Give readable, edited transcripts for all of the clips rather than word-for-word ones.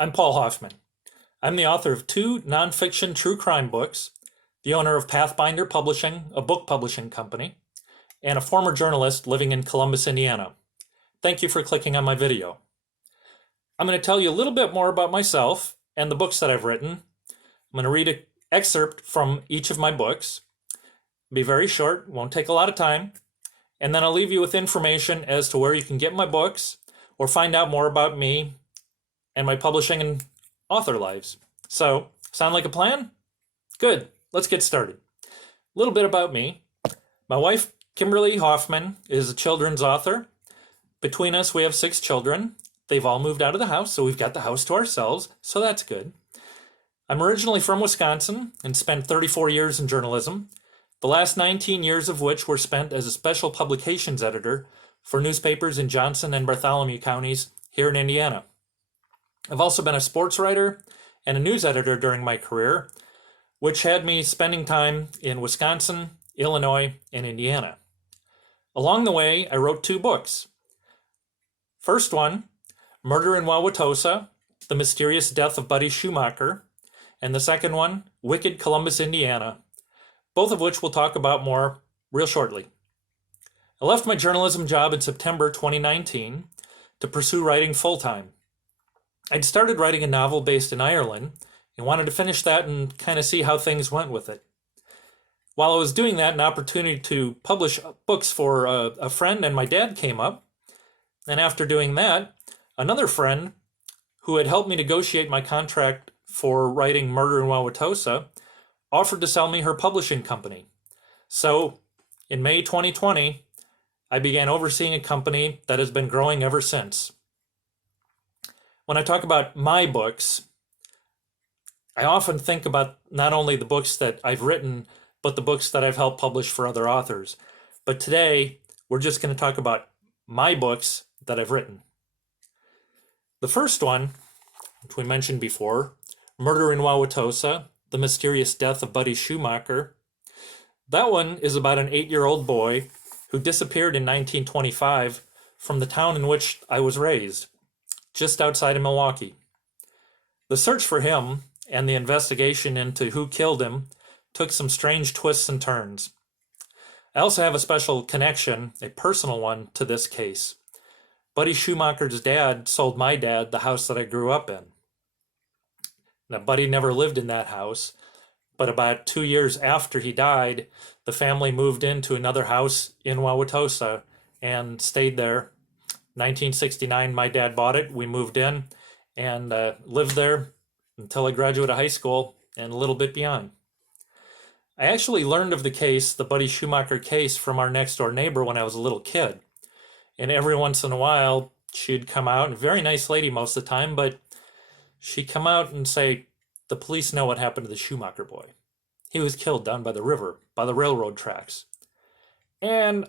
I'm Paul Hoffman. I'm the author of two nonfiction true crime books, the owner of PathBinder Publishing, a book publishing company, and a former journalist living in Columbus, Indiana. Thank you for clicking on my video. I'm going to tell you a little bit more about myself and the books that I've written. I'm going to read an excerpt from each of my books. It'll be very short, won't take a lot of time, and then I'll leave you with information as to where you can get my books or find out more about me and my publishing and author lives. So, sound like a plan? Good, let's get started. A little bit about me. My wife, Kimberly Hoffman, is a children's author. Between us, we have 6 children. They've all moved out of the house, so we've got the house to ourselves, so that's good. I'm originally from Wisconsin and spent 34 years in journalism, the last 19 years of which were spent as a special publications editor for newspapers in Johnson and Bartholomew counties here in Indiana. I've also been a sports writer and a news editor during my career, which had me spending time in Wisconsin, Illinois, and Indiana. Along the way, I wrote 2 books. First one, Murder in Wauwatosa, The Mysterious Death of Buddy Schumacher, and the second one, Wicked Columbus, Indiana, both of which we'll talk about more real shortly. I left my journalism job in September 2019 to pursue writing full-time. I'd started writing a novel based in Ireland and wanted to finish that and kind of see how things went with it. While I was doing that, an opportunity to publish books for a friend and my dad came up. And after doing that, another friend who had helped me negotiate my contract for writing Murder in Wauwatosa offered to sell me her publishing company. So in May 2020, I began overseeing a company that has been growing ever since. When I talk about my books, I often think about not only the books that I've written, but the books that I've helped publish for other authors. But today, we're just going to talk about my books that I've written. The first one, which we mentioned before, Murder in Wauwatosa, The Mysterious Death of Buddy Schumacher. That one is about an 8-year-old boy who disappeared in 1925 from the town in which I was raised, just outside of Milwaukee. The search for him and the investigation into who killed him took some strange twists and turns. I also have a special connection, a personal one, to this case. Buddy Schumacher's dad sold my dad the house that I grew up in. Now, Buddy never lived in that house, but about 2 years after he died, the family moved into another house in Wauwatosa and stayed there. 1969, my dad bought it. We moved in and lived there until I graduated high school and a little bit beyond. I actually learned of the case, the Buddy Schumacher case, from our next door neighbor when I was a little kid. And every once in a while, she'd come out, a very nice lady most of the time, but she'd come out and say, "The police know what happened to the Schumacher boy. He was killed down by the river, by the railroad tracks." And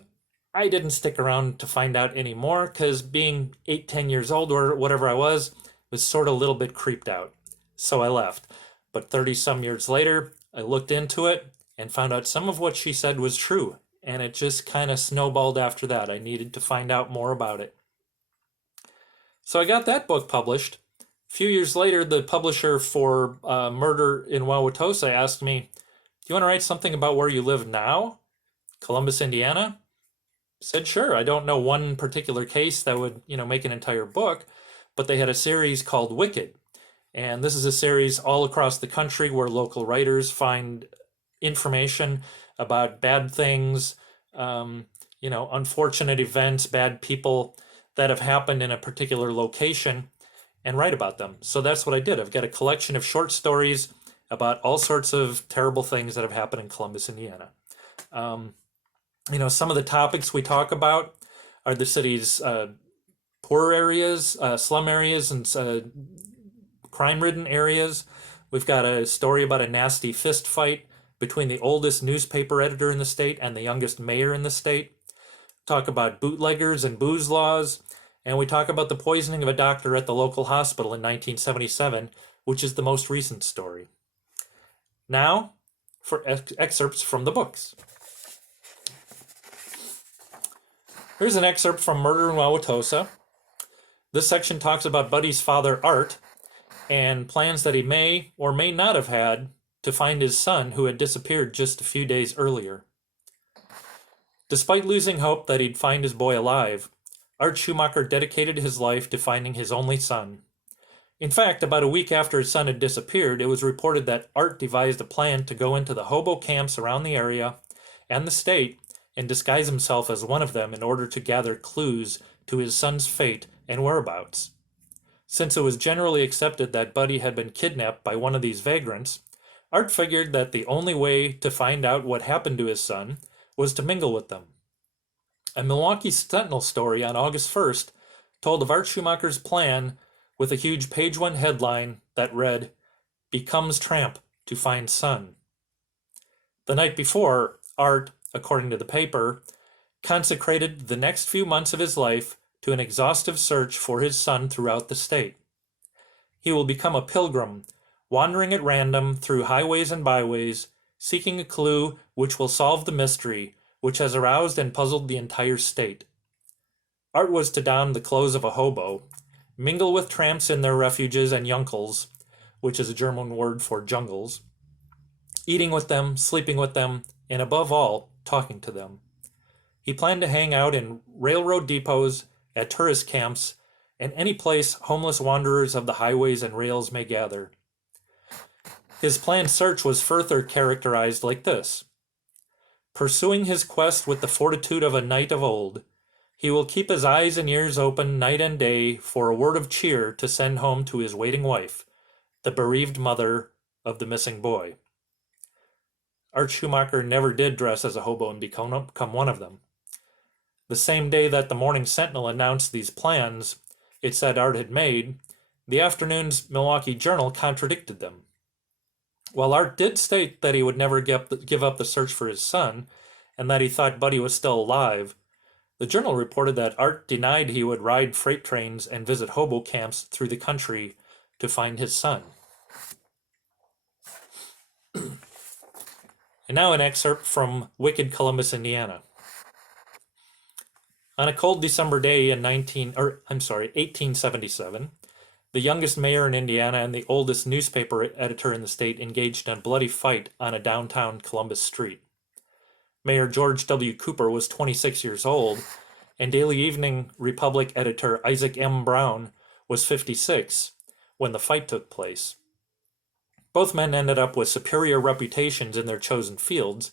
I didn't stick around to find out any more because being 8, 10 years old or whatever I was sort of a little bit creeped out. So I left. But 30 some years later, I looked into it and found out some of what she said was true. And it just kind of snowballed after that. I needed to find out more about it. So I got that book published. A few years later, the publisher for Murder in Wauwatosa asked me, "Do you want to write something about where you live now? Columbus, Indiana?" I said, "Sure." I don't know one particular case that would, make an entire book, but they had a series called Wicked. And this is a series all across the country where local writers find information about bad things, unfortunate events, bad people that have happened in a particular location and write about them. So that's what I did. I've got a collection of short stories about all sorts of terrible things that have happened in Columbus, Indiana. Some of the topics we talk about are the city's poor areas, slum areas, and crime-ridden areas. We've got a story about a nasty fist fight between the oldest newspaper editor in the state and the youngest mayor in the state. Talk about bootleggers and booze laws. And we talk about the poisoning of a doctor at the local hospital in 1977, which is the most recent story. Now, for excerpts from the books. Here's an excerpt from Murder in Wauwatosa. This section talks about Buddy's father, Art, and plans that he may or may not have had to find his son who had disappeared just a few days earlier. Despite losing hope that he'd find his boy alive, Art Schumacher dedicated his life to finding his only son. In fact, about a week after his son had disappeared, it was reported that Art devised a plan to go into the hobo camps around the area and the state and disguise himself as one of them in order to gather clues to his son's fate and whereabouts. Since it was generally accepted that Buddy had been kidnapped by one of these vagrants, Art figured that the only way to find out what happened to his son was to mingle with them. A Milwaukee Sentinel story on August 1st told of Art Schumacher's plan with a huge page one headline that read, "Becomes Tramp to Find Son." The night before, Art, according to the paper, consecrated the next few months of his life to an exhaustive search for his son throughout the state. He will become a pilgrim, wandering at random through highways and byways, seeking a clue which will solve the mystery which has aroused and puzzled the entire state. Art was to don the clothes of a hobo, mingle with tramps in their refuges and junkels, which is a German word for jungles, eating with them, sleeping with them, and above all, talking to them. He planned to hang out in railroad depots, at tourist camps, and any place homeless wanderers of the highways and rails may gather. His planned search was further characterized like this: pursuing his quest with the fortitude of a knight of old, he will keep his eyes and ears open night and day for a word of cheer to send home to his waiting wife, the bereaved mother of the missing boy. Art Schumacher never did dress as a hobo and become one of them. The same day that the Morning Sentinel announced these plans it said Art had made, the afternoon's Milwaukee Journal contradicted them. While Art did state that he would never give up the search for his son, and that he thought Buddy was still alive, the Journal reported that Art denied he would ride freight trains and visit hobo camps through the country to find his son. And now an excerpt from Wicked Columbus, Indiana. On a cold December day in 1877, the youngest mayor in Indiana and the oldest newspaper editor in the state engaged in a bloody fight on a downtown Columbus street. Mayor George W. Cooper was 26 years old, and Daily Evening Republic editor Isaac M. Brown was 56 when the fight took place. Both men ended up with superior reputations in their chosen fields,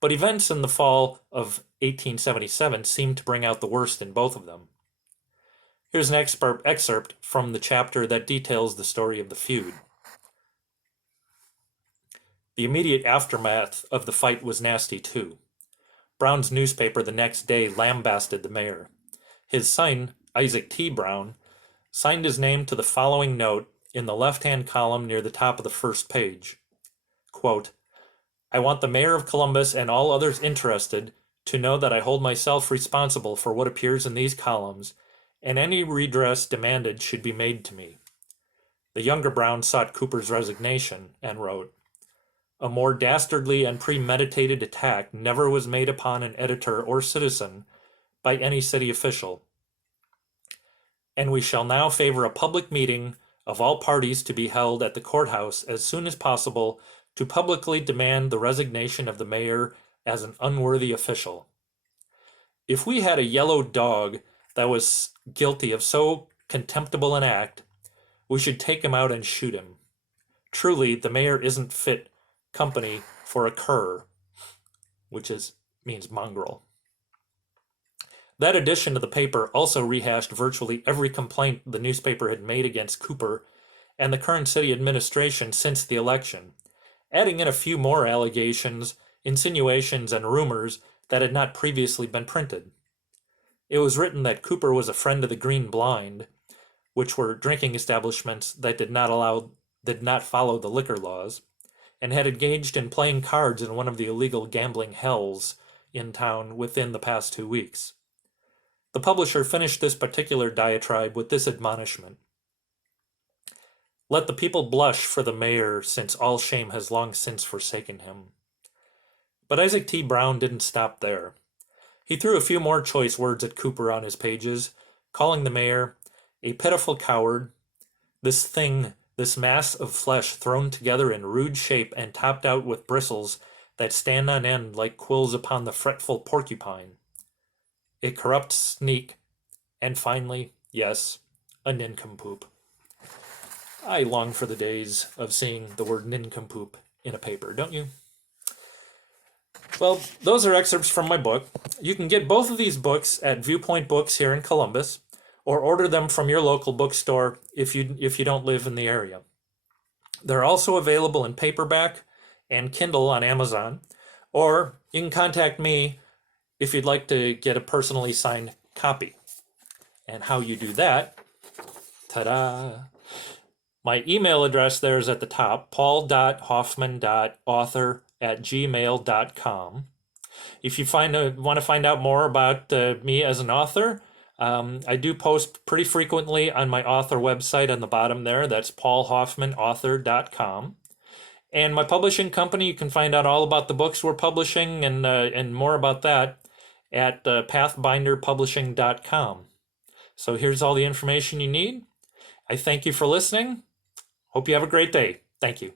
but events in the fall of 1877 seemed to bring out the worst in both of them. Here's an excerpt from the chapter that details the story of the feud. The immediate aftermath of the fight was nasty too. Brown's newspaper the next day lambasted the mayor. His son, Isaac T. Brown, signed his name to the following note in the left-hand column near the top of the first page. Quote, "I want the mayor of Columbus and all others interested to know that I hold myself responsible for what appears in these columns, and any redress demanded should be made to me." The younger Brown sought Cooper's resignation and wrote, "A more dastardly and premeditated attack never was made upon an editor or citizen by any city official. And we shall now favor a public meeting of all parties to be held at the courthouse as soon as possible to publicly demand the resignation of the mayor as an unworthy official. If we had a yellow dog that was guilty of so contemptible an act, we should take him out and shoot him. Truly, the mayor isn't fit company for a cur," which means mongrel. That edition of the paper also rehashed virtually every complaint the newspaper had made against Cooper and the current city administration since the election, adding in a few more allegations, insinuations, and rumors that had not previously been printed. It was written that Cooper was a friend of the Green Blind, which were drinking establishments that did not follow the liquor laws, and had engaged in playing cards in one of the illegal gambling hells in town within the past 2 weeks. The publisher finished this particular diatribe with this admonishment: "Let the people blush for the mayor, since all shame has long since forsaken him." But Isaac T. Brown didn't stop there. He threw a few more choice words at Cooper on his pages, calling the mayor a pitiful coward, "this thing this mass of flesh thrown together in rude shape and topped out with bristles that stand on end like quills upon the fretful porcupine. A corrupt sneak, and finally, yes, a nincompoop. I long for the days of seeing the word nincompoop in a paper, don't you? Well, those are excerpts from my book. You can get both of these books at Viewpoint Books here in Columbus, or order them from your local bookstore if you don't live in the area. They're also available in paperback and Kindle on Amazon, or you can contact me if you'd like to get a personally signed copy. And how you do that, ta-da! My email address there is at the top, paul.hoffman.author@gmail.com. If you want to find out more about me as an author, I do post pretty frequently on my author website on the bottom there. That's paulhoffmanauthor.com. And my publishing company, you can find out all about the books we're publishing and more about that at PathBinderPublishing.com. So here's all the information you need. I thank you for listening. Hope you have a great day. Thank you.